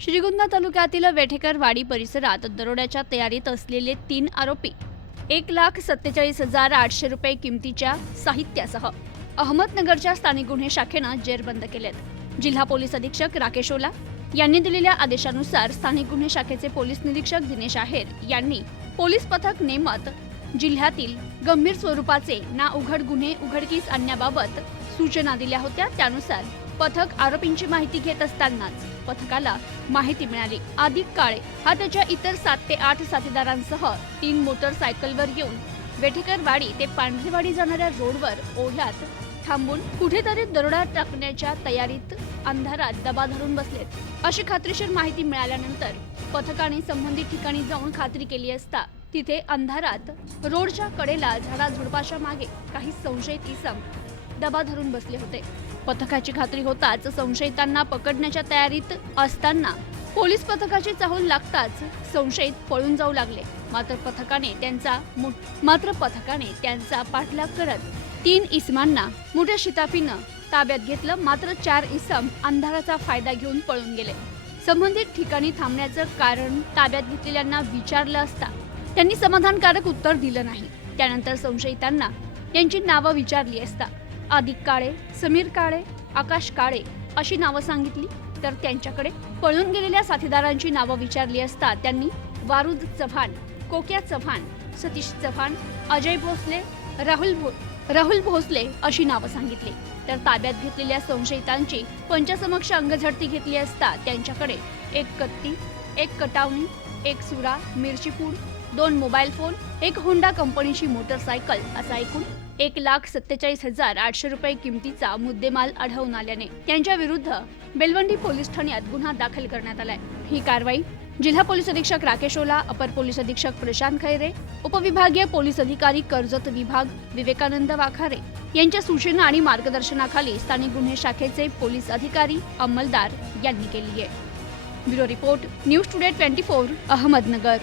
श्रीगोंदा तालुक्यातील वेठेकरवाडी परिसरात दरोड्याच्या तयारीत असलेले तीन आरोपी एक लाख सत्तेचाळीस हजार आठशे रुपये किमतीच्या साहित्यासह अहमदनगरच्या स्थानिक गुन्हे शाखेनं जेरबंद केलेत. जिल्हा पोलीस अधीक्षक राकेश ओला यांनी दिलेल्या आदेशानुसार स्थानिक गुन्हे शाखेचे पोलीस निरीक्षक दिनेश आहेर यांनी पोलीस पथक नेमत जिल्ह्यातील गंभीर स्वरूपाचे ना उघड गुन्हे उघडकीस आणण्याबाबत सूचना दिल्या होत्या. त्यानुसार पथक आरोपींची माहिती घेत असतानाच पथकाला माहिती मिळाली. आदिक काळे हा त्याच्या इतर सात ते आठ साथीदारांसह तीन मोटरसायकलवर येऊन वेठेकरवाडी ते पांढरीवाडी जाणाऱ्या रोडवर ओढ्यात थांबून कुठेतरी दरोडा टाकण्याच्या तयारीत अंधारात दबा धरून बसलेत. अशी खात्रीशीर माहिती मिळाल्यानंतर पथकाने संबंधित ठिकाणी जाऊन खात्री केली असता तिथे अंधारात रोडच्या कडेला झाडाझुडपाच्या मागे काही संशयित इसम दबा धरून बसले होते. पथकाची खात्री होताच संशयितांना पकडण्याच्या तयारीत असताना पोलीस पथकाची चाहूल लागताच संशयित पळून जाऊ लागले. मात्र पथकाने त्यांचा मु- मात्र पथकाने त्यांचा पाठलाग करत तीन इसमांना मोठ्या शिताफीनं ताब्यात घेतलं. मात्र चार इसम अंधाराचा फायदा घेऊन पळून गेले. संबंधित ठिकाणी थांबण्याचं कारण ताब्यात घेतलेल्यांना विचारलं असता त्यांनी समाधानकारक उत्तर दिलं नाही. त्यानंतर संशयितांना त्यांची नावं विचारली असता आदिक काळे समीर काळे आकाश काळे अशी नावं सांगितली. तर त्यांच्याकडे पळून गेलेल्या साथीदारांची नावं विचारली असता त्यांनी वारुद चव्हाण कोक्या चव्हाण सतीश चव्हाण अजय भोसले राहुल भो राहुल भोसले अशी नावं सांगितली. तर ताब्यात घेतलेल्या संशयितांची पंचसमक्ष अंगझडती घेतली असता त्यांच्याकडे एक कत्ती एक कटावणी एक सुरा मिरचीपूड दोन मोबाईल फोन एक होंडा कंपनीची मोटरसायकल असा एकूण एक लाख सत्तेचाळीस हजार आठशे रुपये किमतीचा मुद्देमाल आढळून आल्याने त्यांच्या विरुद्ध बेलवंडी पोलीस ठाण्यात गुन्हा दाखल करण्यात आलाय. ही कारवाई जिल्हा पोलीस अधीक्षक राकेश ओला अपर पोलीस अधीक्षक प्रशांत खैरे उपविभागीय पोलीस अधिकारी कर्जत विभाग विवेकानंद वाखारे यांच्या सूचना आणि मार्गदर्शनाखाली स्थानिक गुन्हे शाखेचे पोलीस अधिकारी अंमलदार यांनी केली आहे. Bureau report news today twenty four Ahmednagar.